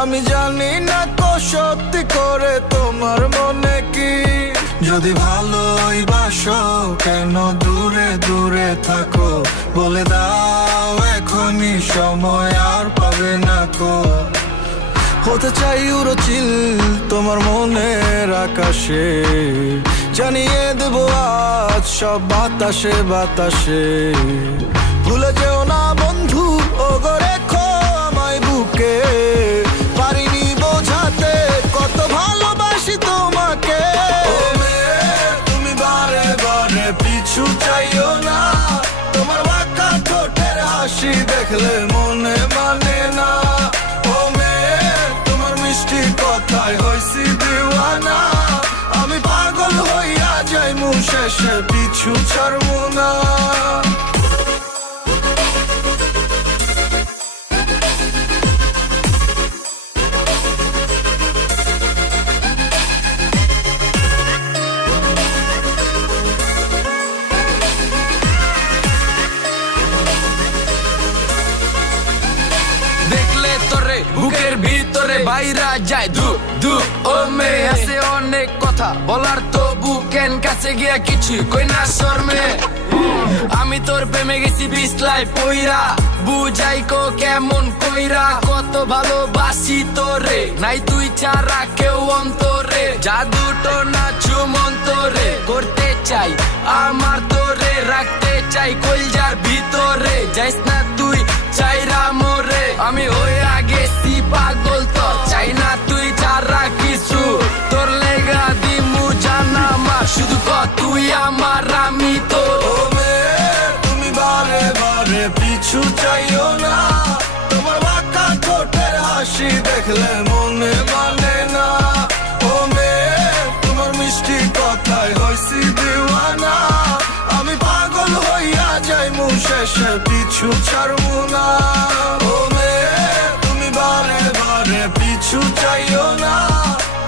আমি জানি না তো সত্যি করে তোমার মনে কি। যদি ভালোই বাসো কেন দূরে দূরে থাকো, বলে দাও এখনই সময় আর পাবে না কো। হতে চাই উড়োচিল তোমার মনের আকাশে, জানিয়ে দেবো আজ সব বাতাসে বাতাসে। ভুলে যেও না বন্ধু ও গো রেখো আমায় বুকে, পারিনি বোঝাতে কত ভালোবাসি তোমাকে। ও মেয়ে তুমি বারে বারে পিছু চাইও না, তোমার বাঁকা ঠোঁটের হাসি দেখলে মনে মানে না। ও মেয়ে তোমার মিষ্টি কথায় হইছি দিওয়ানা, আমি পাগল হইয়া যাইমু শেষে পিছু ছাড়বো না। দেখলে তোরে বুকের ভিতরে বাইরা যায় দু দু। ও মেয়ে আছে অনেক কথা বলার, তো বুকেন কাছে গিয়া কিছু কই না শর্মে। আমি তোর প্রেমে গেছি বিছলাই পইরা, বুঝাই কো কেমন কইরা কত ভালোবাসি তোরে, নাই তুই ছাড়া কেউ অন্তরে। জাদুটো না চুমন্তরে করতে চাই আমার তোরে, রাখতে চাই কলজার ভিতরে। যাইস না তুই চাইরা মোরে, আমি হইয়া গেছি পাগল তোর, চাই না তুই ছাড়া কিছু। তোর লেগা দিমু জানা আমার, শুধু ক তুই আমার আমি তোর। ও মেয়ে তুমি বারে বারে পিছু চাইও না, তোমার বাঁকা ঠোঁটের হাসি দেখলে মনে মানে না। ও মেয়ে তোমার মিষ্টি কথায় হইছি দিওয়ানা, আমি পাগল হইয়া যাইমু শেষে পিছু ছাড়বো না। ও মেয়ে তুমি বারে বারে পিছু চাইও না,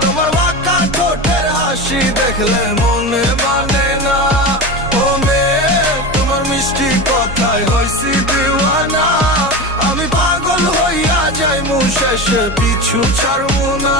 তোমার বাঁকা ঠোঁটের হাসি দেখলে মনে মানে না। ও মেয়ে তোমার মিষ্টি কথায় হইছি দিওয়ানা, আমি পাগল হইয়া যাইমু শেষে পিছু ছাড়বো না।